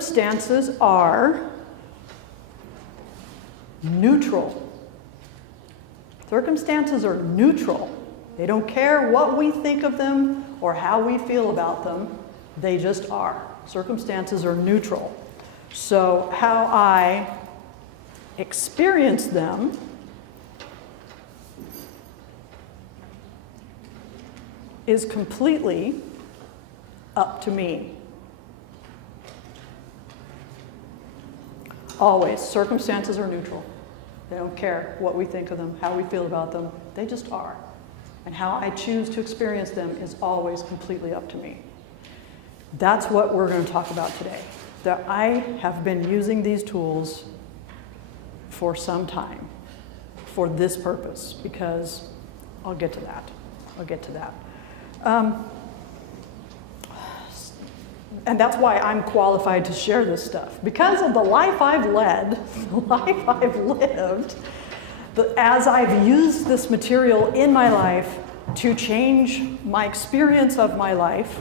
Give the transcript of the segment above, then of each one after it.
Circumstances are neutral. Circumstances are neutral. They don't care what we think of them or how we feel about them. They just are. Circumstances are neutral. So how I experience them is completely up to me. Always, circumstances are neutral. They don't care what we think of them, how we feel about them. They just are. And how I choose to experience them is always completely up to me. That's what we're going to talk about today. That I have been using these tools for some time for this purpose, because I'll get to that. I'll get to that. And that's why I'm qualified to share this stuff. Because of the life I've led, the life I've lived, as I've used this material in my life to change my experience of my life,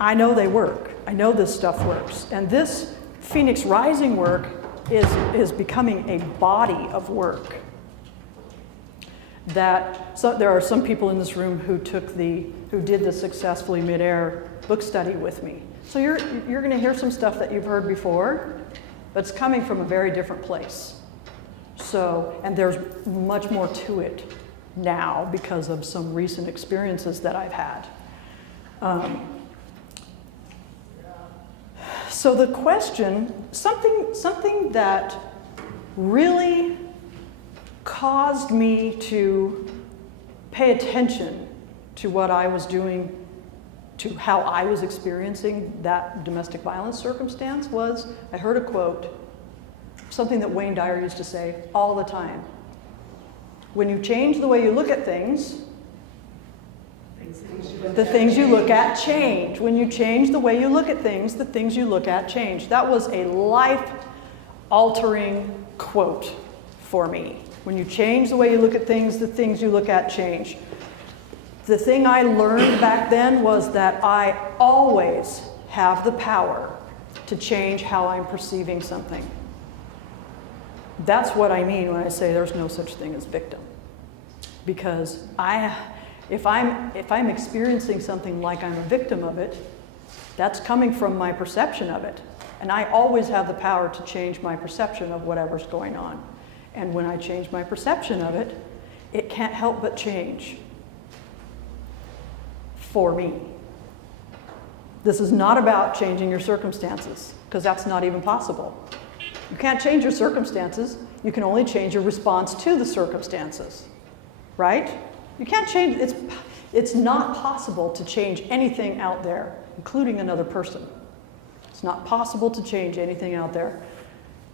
I know they work. I know this stuff works. And this Phoenix Rising work is becoming a body of work. There are some people in this room who did the Successfully Midair book study with me. So you're going to hear some stuff that you've heard before, but it's coming from a very different place. So, and there's much more to it now because of some recent experiences that I've had. So the question, something that really caused me to pay attention to what I was doing, to how I was experiencing that domestic violence circumstance was, I heard a quote, something that Wayne Dyer used to say all the time. When you change the way you look at things, the things you look at change. When you change the way you look at things, the things you look at change. That was a life-altering quote for me. When you change the way you look at things, the things you look at change. The thing I learned back then was that I always have the power to change how I'm perceiving something. That's what I mean when I say there's no such thing as victim. Because if I'm experiencing something like I'm a victim of it, that's coming from my perception of it. And I always have the power to change my perception of whatever's going on. And when I change my perception of it, it can't help but change. For me. This is not about changing your circumstances, because that's not even possible. You can't change your circumstances. You can only change your response to the circumstances, right? You can't change, it's not possible to change anything out there, including another person. It's not possible to change anything out there,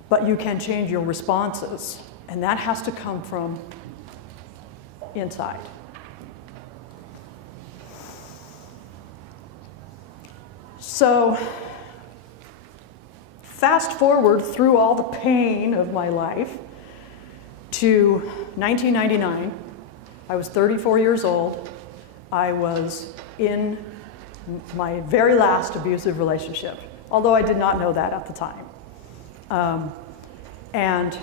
but you can change your responses, and that has to come from inside. So, fast forward through all the pain of my life to 1999. I was 34 years old. I was in my very last abusive relationship, although I did not know that at the time. And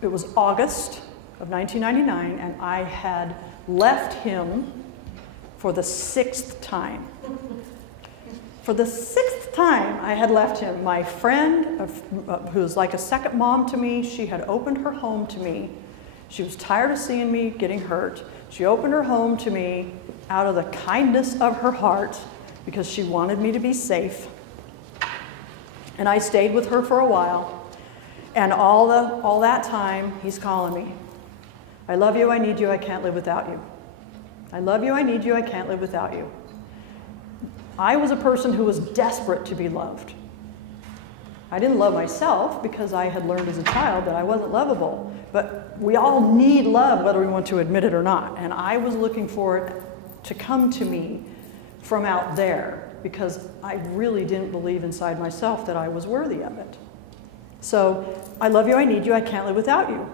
it was August of 1999, and I had left him for the 6th time. For the 6th time, I had left him. My friend, who's like a second mom to me, she had opened her home to me. She was tired of seeing me getting hurt. She opened her home to me out of the kindness of her heart because she wanted me to be safe. And I stayed with her for a while. And all that time, he's calling me. I love you, I need you, I can't live without you. I love you, I need you, I can't live without you. I was a person who was desperate to be loved. I didn't love myself because I had learned as a child that I wasn't lovable. But we all need love, whether we want to admit it or not. And I was looking for it to come to me from out there because I really didn't believe inside myself that I was worthy of it. So, I love you, I need you, I can't live without you.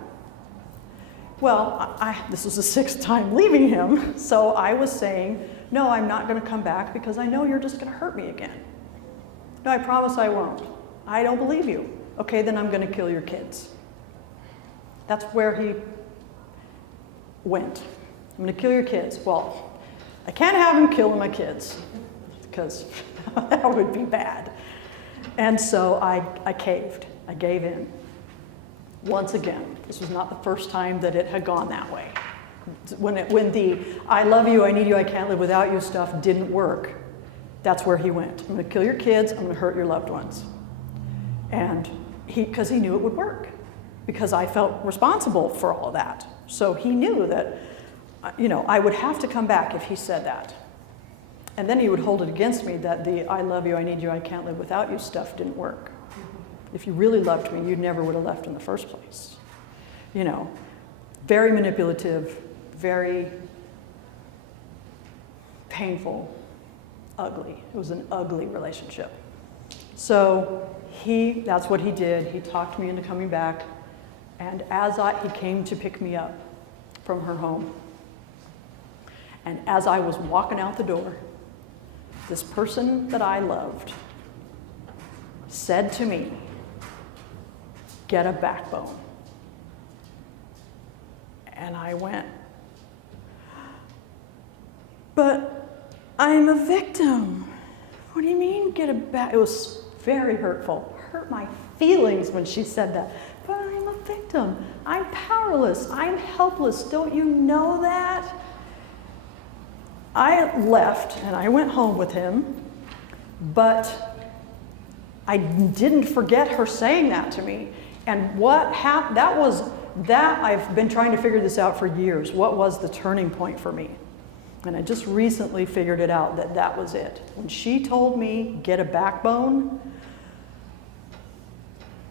Well, this was the 6th time leaving him, so I was saying, no, I'm not going to come back because I know you're just going to hurt me again. No, I promise I won't. I don't believe you. Okay, then I'm going to kill your kids. That's where he went. I'm going to kill your kids. Well, I can't have him killing my kids because that would be bad. And so I caved. I gave in. Once again, this was not the first time that it had gone that way. When the I love you, I need you, I can't live without you stuff didn't work, that's where he went. I'm going to kill your kids, I'm going to hurt your loved ones. And because he knew it would work, because I felt responsible for all of that. So he knew that, I would have to come back if he said that. And then he would hold it against me that the I love you, I need you, I can't live without you stuff didn't work. If you really loved me, you never would have left in the first place. Very manipulative, very painful, ugly. It was an ugly relationship. So that's what he did. He talked me into coming back. And he came to pick me up from her home. And as I was walking out the door, this person that I loved said to me, "Get a backbone." And I went, "But I'm a victim. What do you mean, get a back?" It was very hurtful. Hurt my feelings when she said that. "But I'm a victim. I'm powerless. I'm helpless. Don't you know that?" I left and I went home with him, but I didn't forget her saying that to me. And what happened, I've been trying to figure this out for years. What was the turning point for me? And I just recently figured it out, that was it. When she told me, "Get a backbone,"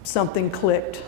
something clicked.